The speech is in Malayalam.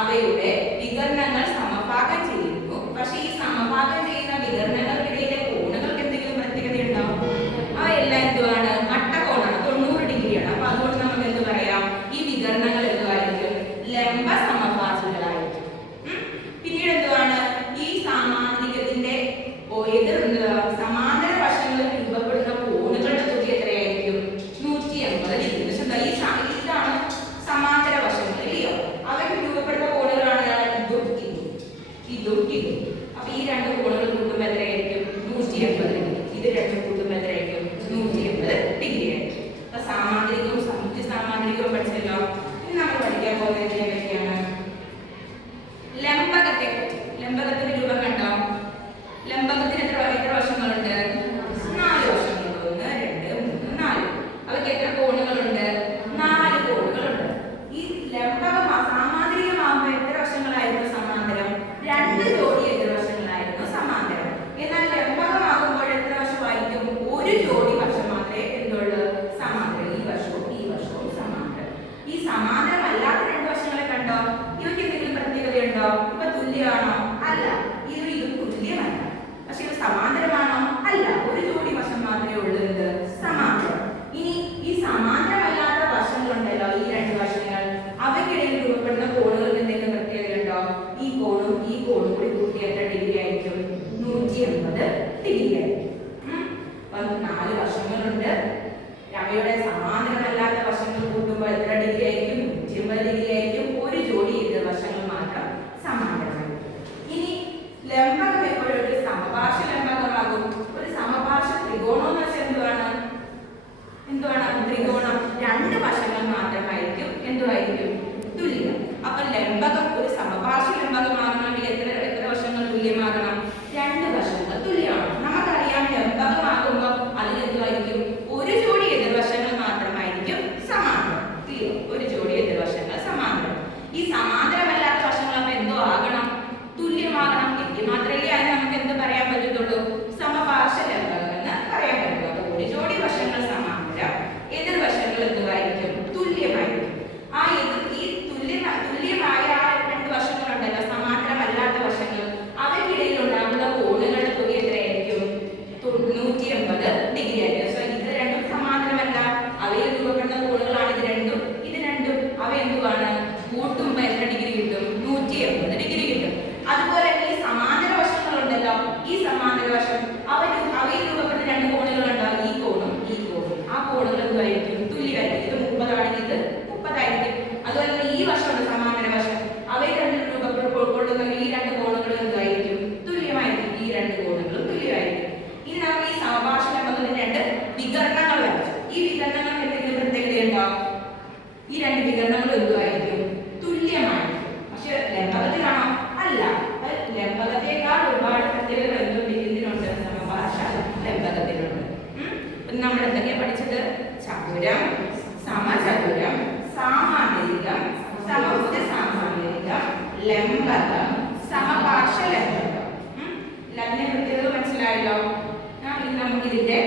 അവയുടെ വികരണങ്ങൾ സമഭാഗം ചെയ്യുന്നു. പക്ഷെ ഈ സമഭാഗം ചെയ്യുന്ന വികരണങ്ങൾക്കിടയിലെ കോണുകൾക്ക് എന്തെങ്കിലും പ്രത്യേകത ഉണ്ടാവും? അവയെല്ലാം എന്തുവാണ്? മട്ടകോണാണ്, 90 ഡിഗ്രിയാണ്. അപ്പൊ അതുകൊണ്ട് നമുക്ക് എന്ത് പറയാം? ഈ വികരണങ്ങൾ എന്തുവായിരിക്കും? ലംബ സമഭാജികളായിരിക്കും. പിന്നീട് എന്തുവാണ്? ഈ സാമാന്തരികത്തിന്റെ സമാന്തര വശങ്ങളിൽ രൂപപ്പെടുന്ന കോണുകളുടെ തുക എത്രയായിരിക്കും? 180 ഡിഗ്രി. ഇതാണ് സമാന്തര വശങ്ങൾ ഇല്ലയോ? അവയ്ക്ക് രൂപപ്പെടുന്ന കോണുകളാണ് ഇതും. അപ്പൊ ഈ രണ്ട് കോണുകൾ കൂട്ടുമ്പോൾ എത്രയായിരിക്കും? 180 ഡിഗ്രി. ഇത് രണ്ടും കൂട്ടുമ്പോൾ എത്രയായിരിക്കും? 180 ഡിഗ്രി ആയിരിക്കും. അപ്പൊ സാമാന്തരികവും സമുദ്ര സാമാന്തരികവും പഠിച്ചല്ലോ. ഇനി നമ്മൾ പഠിക്കാൻ പോകുന്നത് ഇതിനെ പറ്റിയാണ്. ലംബകത്തെ പറ്റി. ലംബകത്തിന്റെ രൂപം കണ്ടോ? ലംബകത്തിന് എത്ര വശങ്ങളുണ്ട്? 4 വശങ്ങളുണ്ട്. 1, 2, 3, 4. അവയ്ക്ക് എത്ര കോണുകളുണ്ട്? 4 കോണുകളുണ്ട്. ഈ ലംബകം സാമാന്തരികമാകുമ്പോൾ എത്ര വശങ്ങളായിരുന്നു സമാന്തരം? 2 ജോഡി എതിർവശങ്ങളായിരുന്നു സമാന്തരം. എന്നാൽ ലംബകമാകുമ്പോൾ എത്ര വശമായിരിക്കും? 1 ജോഡി വശം മാത്രമേ എന്തുള്ളൂ? സമാന്തരം. ഈ വശവും സമാന്തരം. ഈ സമാന്തരം അല്ലാത്ത 2 വശങ്ങളെ കണ്ടോ? ഇവയ്ക്ക് എന്തെങ്കിലും പ്രത്യേകതയുണ്ടോ? ഇവ തുല്യമാണോ? അല്ല. ഇതും തുല്യമല്ല. പക്ഷെ ഇത് സമാന്തരമാണോ? അല്ല. 1 ജോഡി വശം മാത്രമേ ഉള്ളൂ എന്ത്? സമാന്തരം. ഇനി ഈ സമാന്തരമല്ലാത്ത വശങ്ങളുണ്ടല്ലോ, ഈ 2 വശങ്ങൾ, അവയ്ക്കിടയിൽ രൂപപ്പെടുന്ന കോണുകൾക്ക് എന്തെങ്കിലും പ്രത്യേകതയുണ്ടോ? ഈ കോണും കൂടി കൂട്ടി എത്ര ഡിഗ്രി ആയിരിക്കും? 180 ഡിഗ്രി ആയിരിക്കും. 4 വശങ്ങളുണ്ട്. അവയുടെ സമാന്തരമല്ലാത്ത വശങ്ങൾ കൂട്ടുമ്പോൾ എത്ര ഡിഗ്രി ആയിരിക്കും? 180 ഡിഗ്രി ആയിരിക്കും. 1 ജോഡി വശങ്ങൾ മാത്രം സമാന്തരമായിരിക്കും. ഇനി ലംബകം എപ്പോഴും ഒരു സമപാർശ്വ ലംബകമാകും. ഒരു സമപാർശ്വ ത്രികോണം എന്ന് വെച്ചാൽ എന്തുവാണ്? ത്രികോണം 2 വശങ്ങൾ മാത്രമായിരിക്കും എന്തുമായിരിക്കും? തുല്യം. അപ്പൊ ലംബകം ഒരു സമപാർശ്വ ലംബകമാകണമെങ്കിൽ എത്ര വശങ്ങൾ തുല്യമാകണം? 2 വശങ്ങൾ തുല്യമാണ്. നമുക്കറിയാം ലംബകമാകുമ്പോൾ അതിൽ എന്തുമായിരിക്കും? 1 ജോഡി എതിർവശങ്ങൾ മാത്രമായിരിക്കും സമാന്തരം. 1 ജോഡി എതിർവശങ്ങൾ സമാന്തരം. ഈ സമാന്തരമല്ലാത്ത വശങ്ങൾ അപ്പൊ എന്തോ ആകണം? തുല്യമാകണം. എങ്കിൽ മാത്രമല്ലേ അതിന് നമുക്ക് എന്ത് പറയാൻ പറ്റത്തുള്ളൂ? സമപാർശ്വ ലംബകം എന്ന് പറയാൻ പറ്റുള്ളൂ. അപ്പൊ 1 ജോഡി വശങ്ങൾ സമാന്തരം, എതിർവശങ്ങൾ എന്തുമായിരിക്കും? തുല്യമായിരിക്കും. തുല്യമായ 2 വശങ്ങളുണ്ടല്ലോ, സമാന്തരമല്ലാത്ത വശങ്ങൾ, അവയ്ക്കിടയിൽ ഉണ്ടാകുന്ന കോണുകളുടെ തുക എത്രയായിരിക്കും? 180 ഡിഗ്രി ആയിരിക്കും. ഇത് രണ്ടും സമാന്തരമല്ല, അവയിൽ രൂപപ്പെടുന്ന കോണുകളാണ് ഇത് രണ്ടും. അവ എന്തുവാണ്? കൂട്ടുമ്പോൾ എത്ര ഡിഗ്രി കിട്ടും? 180 ഡിഗ്രി കിട്ടും. അതുപോലെ ഈ സമാന്തര വശങ്ങളുണ്ടല്ലോ, ഈ സമാന്തര വശം അവയിൽ രൂപപ്പെടുന്ന 2 കോണുകളുണ്ടോ? ഈ കോണും. ആ കോണുകൾ എന്തുമായിരിക്കും? തുല്യമായിരിക്കും. ഇത് 30 ആണെങ്കിൽ ഇത് 30 ആയിരിക്കും. അതുപോലെ ഈ വശമുണ്ട് സമാന്തര വശം, അവയിൽ രണ്ടിൽ രൂപപ്പെടുന്ന ഈ 2 കോണുകൾ എന്തായിരിക്കും? തുല്യമായിരിക്കും. ഈ 2 കോണുകളും തുല്യമായിരിക്കും. ഇനി നമുക്ക് ഈ സമപാർശ്വ ലംബകത്തിന് 2 വികരണങ്ങൾ വരച്ചു. ഈ വികരണങ്ങൾക്ക് എന്തെങ്കിലും പ്രത്യേകതയുണ്ടോ? ഈ 2 വികരണങ്ങൾ എന്തുമായിരിക്കും? തുല്യമായിരിക്കും. പക്ഷെ ലംബകത്തിലാണോ? അല്ല. ലംബകത്തേക്കാൾ ഒരുപാട് പ്രത്യേകതകൾ എന്തുണ്ട്? സമപാർശ്വ ലംബകത്തിലുണ്ട്. നമ്മൾ എന്തൊക്കെയാ പഠിച്ചത്? ചതുരം, സമചതുരം, സാമാന്തരികം, സമഭുജ സാമാന്തരികം, ലംബകം, സമപാർശ്വ ലംബകം. അതിന്റെ പ്രത്യേകത മനസ്സിലായല്ലോ. ഇനി നമുക്ക് ഇതിന്റെ